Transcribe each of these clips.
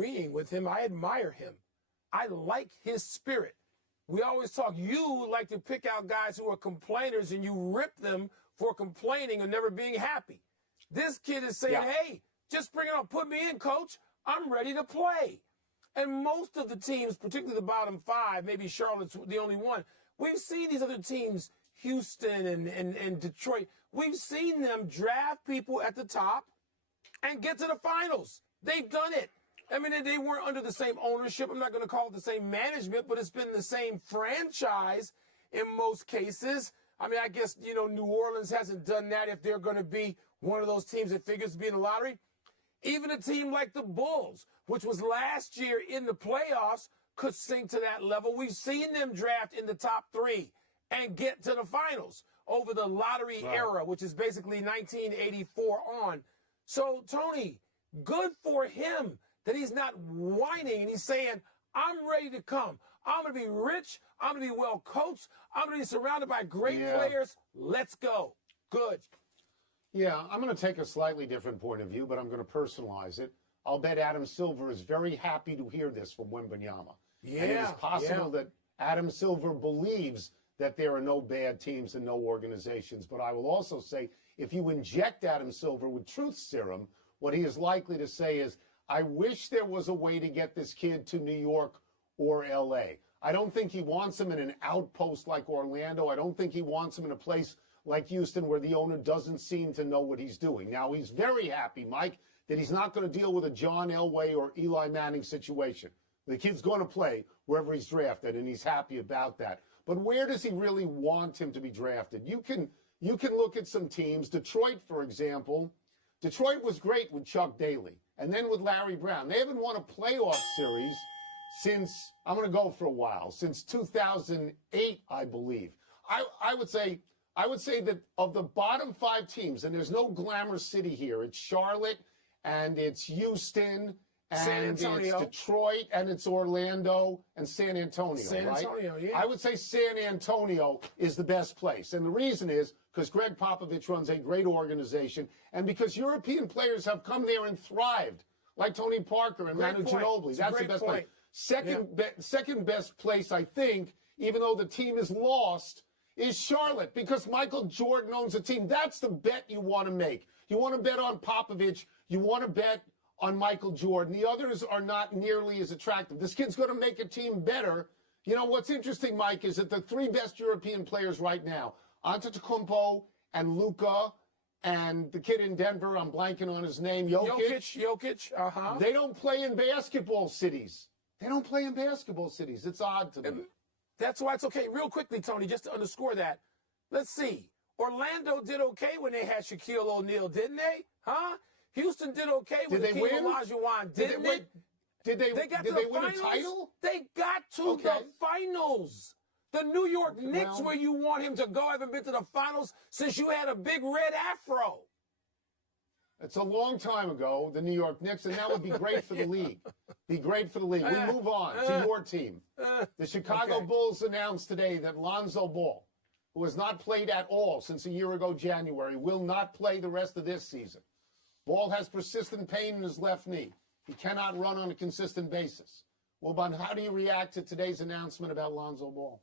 agreeing with him. I admire him. I like his spirit. We always talk, you like to pick out guys who are complainers and you rip them for complaining and never being happy. This kid is saying, hey, just bring it on. Put me in, coach. I'm ready to play. And most of the teams, particularly the bottom five, maybe Charlotte's the only one, we've seen these other teams, Houston and Detroit, we've seen them draft people at the top and get to the finals. They've done it. I mean, they weren't under the same ownership. I'm not going to call it the same management, but it's been the same franchise in most cases. I mean, I guess, New Orleans hasn't done that if they're going to be one of those teams that figures to be in the lottery. Even a team like the Bulls, which was last year in the playoffs, could sink to that level. We've seen them draft in the top three and get to the finals over the lottery era, which is basically 1984 on. So, Tony, good for him that he's not whining and he's saying, I'm ready to come. I'm going to be rich. I'm going to be well coached. I'm going to be surrounded by great players. Let's go. Good. Yeah, I'm going to take a slightly different point of view, but I'm going to personalize it. I'll bet Adam Silver is very happy to hear this from Wembanyama. Yeah, and it is possible that Adam Silver believes that there are no bad teams and no organizations. But I will also say, if you inject Adam Silver with truth serum, what he is likely to say is, I wish there was a way to get this kid to New York or L.A. I don't think he wants him in an outpost like Orlando. I don't think he wants him in a place like Houston where the owner doesn't seem to know what he's doing. Now, he's very happy, Mike, that he's not going to deal with a John Elway or Eli Manning situation. The kid's going to play wherever he's drafted, and he's happy about that. But where does he really want him to be drafted? You can look at some teams. Detroit, for example. Detroit was great with Chuck Daly and then with Larry Brown. They haven't won a playoff series since, I'm going to go for a while, since 2008, I believe. I would say that of the bottom five teams, and there's no glamour city here, it's Charlotte and it's Houston and it's Detroit and it's Orlando and San Antonio, right? I would say San Antonio is the best place. And the reason is because Greg Popovich runs a great organization and because European players have come there and thrived, like Tony Parker and Manu Ginobili. That's the best place. Second best place, I think, even though the team is lost, is Charlotte, because Michael Jordan owns a team. That's the bet you want to make. You want to bet on Popovich. You want to bet on Michael Jordan. The others are not nearly as attractive. This kid's going to make a team better. You know, what's interesting, Mike, is that the three best European players right now, Antetokounmpo and Luka and the kid in Denver, I'm blanking on his name, Jokic. They don't play in basketball cities. It's odd to me. That's why it's okay. Real quickly, Tony, just to underscore that. Let's see. Orlando did okay when they had Shaquille O'Neal, didn't they? Huh? Houston did okay with Hakeem Olajuwon, didn't they? Did they win finals? a title? They got to the finals. The New York Knicks, where you want him to go, haven't been to the finals since you had a big red afro. It's a long time ago, the New York Knicks, and that would be great for the league. We move on to your team. The Chicago Bulls announced today that Lonzo Ball, who has not played at all since a year ago, January, will not play the rest of this season. Ball has persistent pain in his left knee. He cannot run on a consistent basis. Wilbon, how do you react to today's announcement about Lonzo Ball?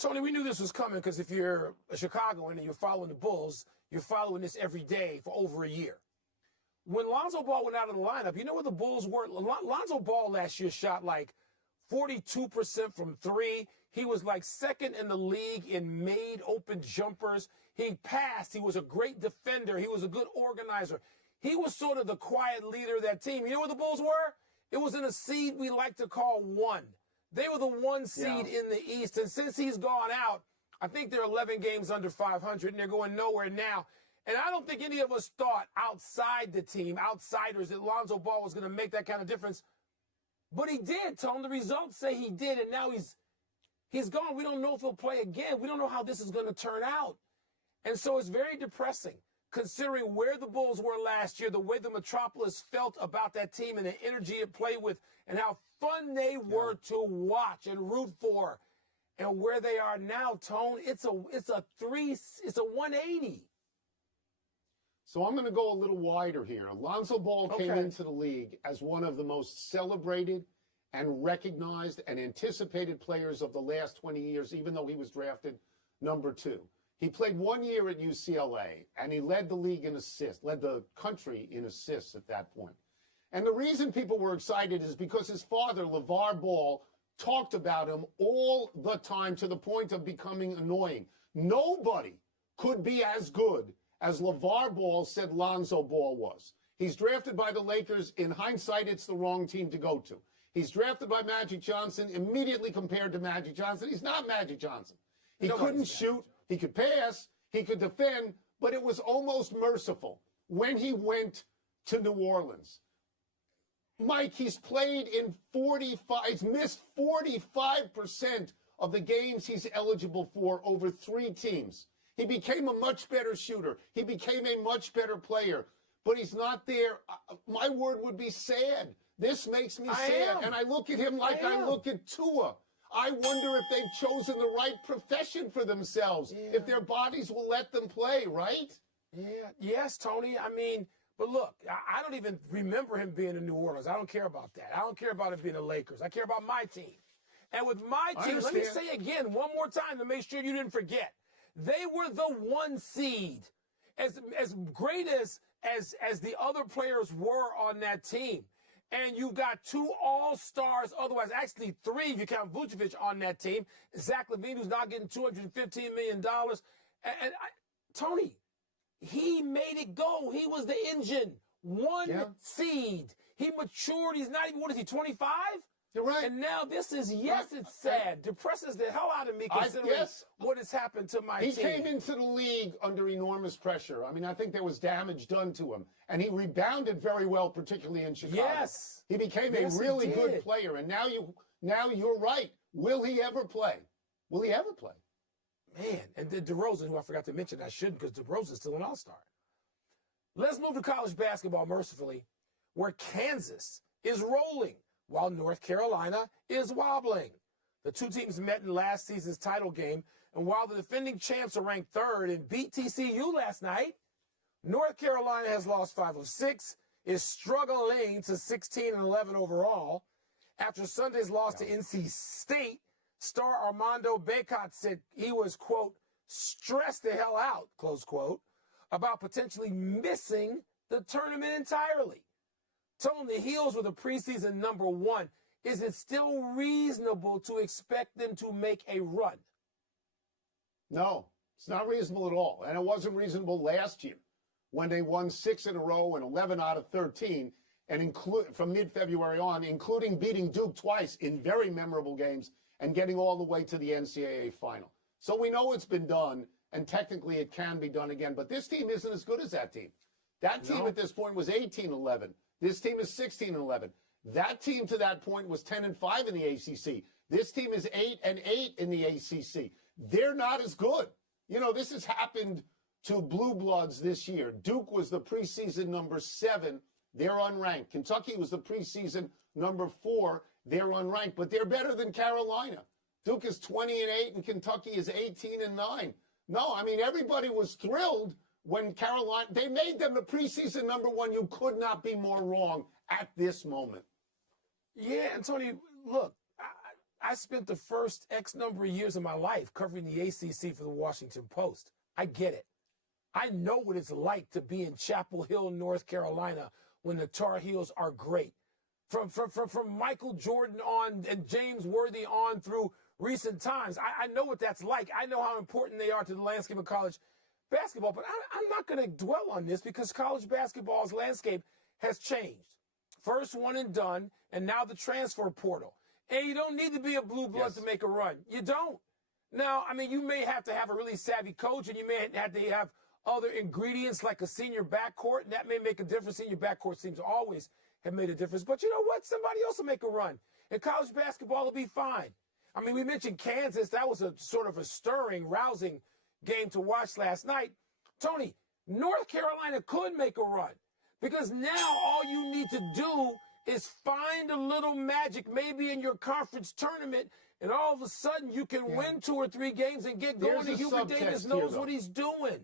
Tony, we knew this was coming because if you're a Chicagoan and you're following the Bulls, you're following this every day for over a year. When Lonzo Ball went out of the lineup, you know where the Bulls were? Lonzo Ball last year shot like 42% from three. He was like second in the league in made open jumpers. He passed. He was a great defender. He was a good organizer. He was sort of the quiet leader of that team. You know where the Bulls were? It was in a seed we like to call one. They were the one seed in the East. And since he's gone out, I think they're 11 games under 500, and they're going nowhere now. And I don't think any of us thought outside the team, outsiders, that Lonzo Ball was going to make that kind of difference. But he did, Tone. The results say he did, and now he's gone. We don't know if he'll play again. We don't know how this is going to turn out. And so it's very depressing, considering where the Bulls were last year, the way the Metropolis felt about that team and the energy it played with, and how fun they were to watch and root for. And where they are now, Tone, it's a 180. So I'm going to go a little wider here. Lonzo Ball came into the league as one of the most celebrated and recognized and anticipated players of the last 20 years, even though he was drafted number 2. He played 1 year at UCLA, and he led the league in assists, led the country in assists at that point. And the reason people were excited is because his father, LeVar Ball, talked about him all the time to the point of becoming annoying. Nobody could be as good as LeVar Ball said Lonzo Ball was. He's drafted by the Lakers. In hindsight, it's the wrong team to go to. He's drafted by Magic Johnson, immediately compared to Magic Johnson. He's not Magic Johnson. He couldn't shoot. He could pass. He could defend. But it was almost merciful when he went to New Orleans. Mike, he's played in 45, he's missed 45% of the games he's eligible for over 3 teams. He became a much better shooter. He became a much better player. But he's not there. My word would be sad. This makes me sad. And I look at him like I look at Tua. I wonder if they've chosen the right profession for themselves, if their bodies will let them play, right? Yeah. Yes, Tony. I mean, but look, I don't even remember him being in New Orleans. I don't care about that. I don't care about it being the Lakers. I care about my team. And with my team, let me say again one more time to make sure you didn't forget. They were the 1 seed. As great as the other players were on that team. And you got 2 all-stars, otherwise actually 3 if you count Vucevic on that team. Zach LaVine, who's now getting $215 million. And Tony, he made it go. He was the engine. 1 seed. He matured. He's not even, what is he, 25? You're right. And now this is, it's sad. Depresses the hell out of me considering what has happened to my team. He came into the league under enormous pressure. I mean, I think there was damage done to him. And he rebounded very well, particularly in Chicago. Yes. He became a really good player. And now you're right. Will he ever play? Will he ever play? Man, and then DeRozan, who I forgot to mention, I shouldn't because DeRozan's still an all-star. Let's move to college basketball, mercifully, where Kansas is rolling while North Carolina is wobbling. The 2 teams met in last season's title game, and while the defending champs are ranked 3rd and beat TCU last night, North Carolina has lost 5 of 6, is struggling to 16-11 overall. After Sunday's loss to NC State, star Armando Bacot said he was, quote, stressed the hell out, close quote, about potentially missing the tournament entirely. Tone, the Heels were the preseason number 1. Is it still reasonable to expect them to make a run? No, it's not reasonable at all. And it wasn't reasonable last year when they won 6 in a row and 11 out of 13, and from mid-February on, including beating Duke twice in very memorable games and getting all the way to the NCAA final. So we know it's been done, and technically it can be done again. But this team isn't as good as that team. That team at this point was 18-11. This team is 16-11. That team to that point was 10-5 in the ACC. This team is 8-8 in the ACC. They're not as good. You know, this has happened to Blue Bloods this year. Duke was the preseason number 7. They're unranked. Kentucky was the preseason number 4. They're unranked, but they're better than Carolina. Duke is 20-8 and Kentucky is 18-9. No, I mean, everybody was thrilled when Carolina, they made them the preseason number 1. You could not be more wrong at this moment. Yeah, and Tony, look, I spent the first X number of years of my life covering the ACC for the Washington Post. I get it. I know what it's like to be in Chapel Hill, North Carolina, when the Tar Heels are great. From Michael Jordan on and James Worthy on through recent times. I know what that's like. I know how important they are to the landscape of college basketball, but I'm not going to dwell on this because college basketball's landscape has changed. First one and done, and now the transfer portal. And you don't need to be a blue blood to make a run. You don't. Now, I mean, you may have to have a really savvy coach, and you may have to have other ingredients like a senior backcourt, and that may make a difference. Senior backcourt seems to always have made a difference. But you know what? Somebody else will make a run. And college basketball will be fine. I mean, we mentioned Kansas. That was a sort of a stirring, rousing game to watch last night. Tony, North Carolina could make a run because now all you need to do is find a little magic maybe in your conference tournament, and all of a sudden you can win 2 or 3 games and get going, and Hubert Davis knows what he's doing.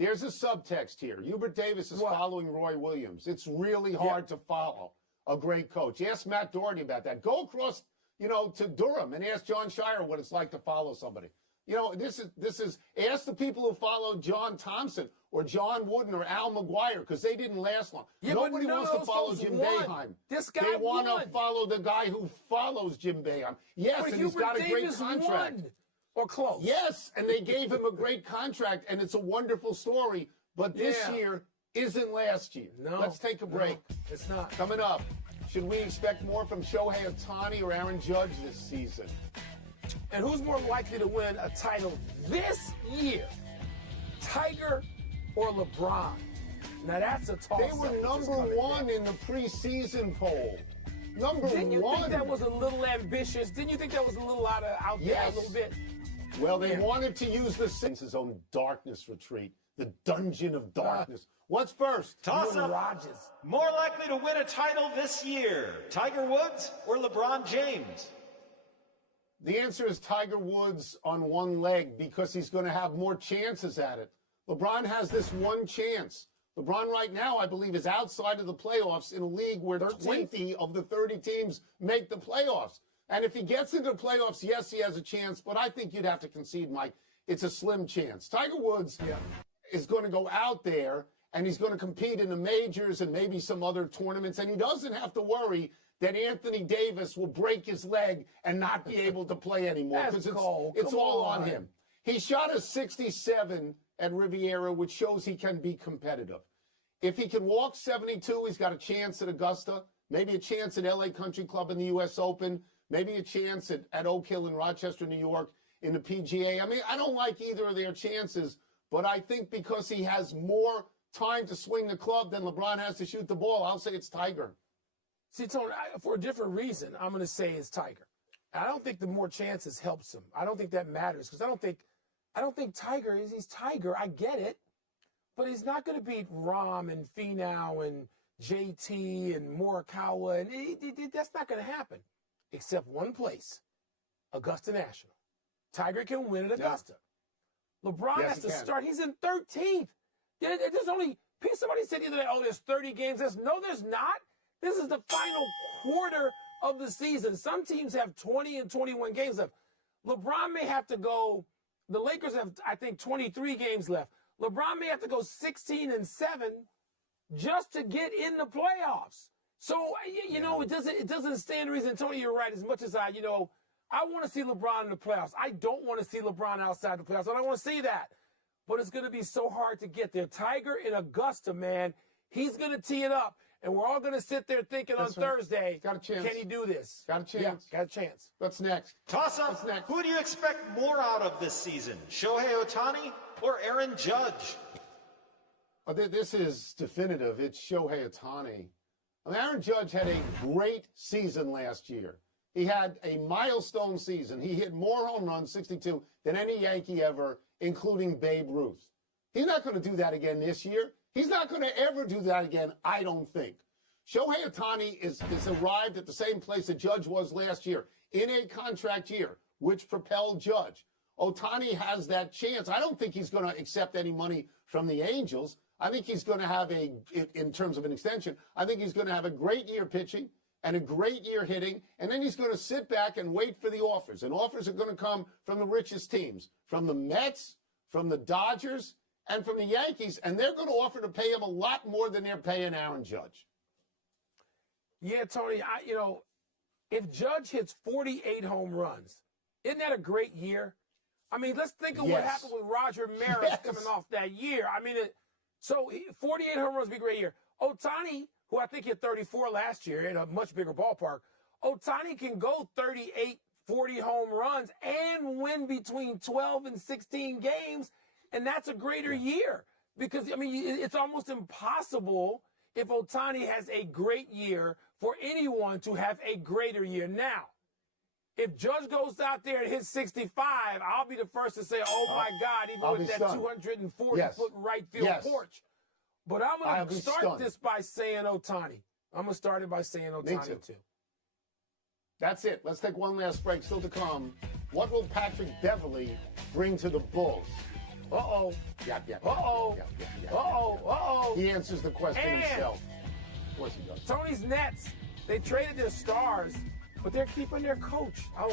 There's a subtext here. Hubert Davis is following Roy Williams. It's really hard to follow a great coach. Ask Matt Doherty about that. Go across, to Durham and ask John Shire what it's like to follow somebody. This is ask the people who followed John Thompson or John Wooden or Al McGuire because they didn't last long. Yeah, Nobody wants to follow Jim Boeheim. This guy They want won. to follow the guy who follows Jim Boeheim. Yes, But and he's got a great Davis contract. won. Or close. Yes, and they gave him a great contract, and it's a wonderful story. But this year isn't last year. No. Let's take a break. No, it's not. Coming up, should we expect more from Shohei Ohtani or Aaron Judge this season? And who's more likely to win a title this year? Tiger or LeBron? Now that's a toss-up. They were number one in the preseason poll. Number one. Didn't you think that was a little ambitious? Didn't you think that was a little out there a little bit? Well, they wanted to use his own darkness retreat, the dungeon of darkness. What's first? Toss-up. More likely to win a title this year, Tiger Woods or LeBron James? The answer is Tiger Woods on one leg because he's going to have more chances at it. LeBron has this one chance. LeBron right now, I believe, is outside of the playoffs in a league where 20 of the 30 teams make the playoffs. And if he gets into the playoffs, yes, he has a chance, but I think you'd have to concede, Mike, it's a slim chance. Tiger Woods is going to go out there and he's going to compete in the majors and maybe some other tournaments, and he doesn't have to worry that Anthony Davis will break his leg and not be able to play anymore because it's all on him. He shot a 67 at Riviera, which shows he can be competitive. If he can walk 72, he's got a chance at Augusta, maybe a chance at LA Country Club in the U.S. Open, maybe a chance at Oak Hill in Rochester, New York in the PGA. I mean, I don't like either of their chances, but I think because he has more time to swing the club than LeBron has to shoot the ball, I'll say it's Tiger. See, Tony, for a different reason, I'm going to say it's Tiger. I don't think the more chances helps him. I don't think that matters because I don't think Tiger he's Tiger. I get it, but he's not going to beat Rahm and Finau and JT and Morikawa, and that's not going to happen. Except one place, Augusta National. Tiger can win at Augusta. LeBron has to start. He's in 13th. There's only somebody said the other day, there's 30 games. No, there's not. This is the final quarter of the season. Some teams have 20 and 21 games left. LeBron may have to go. The Lakers have, I think, 23 games left. LeBron may have to go 16 and 7 just to get in the playoffs. So, it doesn't stand to reason. Tony, you're right. As much as I want to see LeBron in the playoffs. I don't want to see LeBron outside the playoffs. I don't want to see that. But it's going to be so hard to get there. Tiger in Augusta, man, he's going to tee it up. And we're all going to sit there thinking on Thursday, got a chance. Can he do this? Got a chance. Yeah, got a chance. What's next? Toss-up. What's next? Who do you expect more out of this season, Shohei Ohtani or Aaron Judge? This is definitive. It's Shohei Ohtani. Aaron Judge had a great season last year. He had a milestone season. He hit more home runs, 62, than any Yankee ever, including Babe Ruth. He's not going to do that again this year. He's not going to ever do that again, I don't think. Shohei Ohtani is arrived at the same place that Judge was last year, in a contract year, which propelled Judge. Ohtani has that chance. I don't think he's going to accept any money from the Angels. I think he's going to have in terms of an extension, I think he's going to have a great year pitching and a great year hitting, and then he's going to sit back and wait for the offers. And offers are going to come from the richest teams, from the Mets, from the Dodgers, and from the Yankees, and they're going to offer to pay him a lot more than they're paying Aaron Judge. Yeah, Tony, if Judge hits 48 home runs, isn't that a great year? I mean, let's think of what happened with Roger Maris coming off that year. I mean, so 48 home runs would be a great year. Ohtani, who I think hit 34 last year in a much bigger ballpark, Ohtani can go 38, 40 home runs and win between 12 and 16 games. And that's a greater year because, it's almost impossible if Ohtani has a great year for anyone to have a greater year. Now, if Judge goes out there and hits 65, I'll be the first to say, oh, my God, even with that 240-foot right field porch. But I'm going to start this by saying Ohtani. I'm going to start it by saying Ohtani, too. That's it. Let's take one last break. Still to come, what will Patrick Beverley bring to the Bulls? Uh-oh. Yep, yep. Uh-oh. Yep, yep, yep, Uh-oh. yep, yep. Uh-oh. He answers the question And- himself. Of course he does. Tony's Nets, they traded their stars, but they're keeping their coach. I like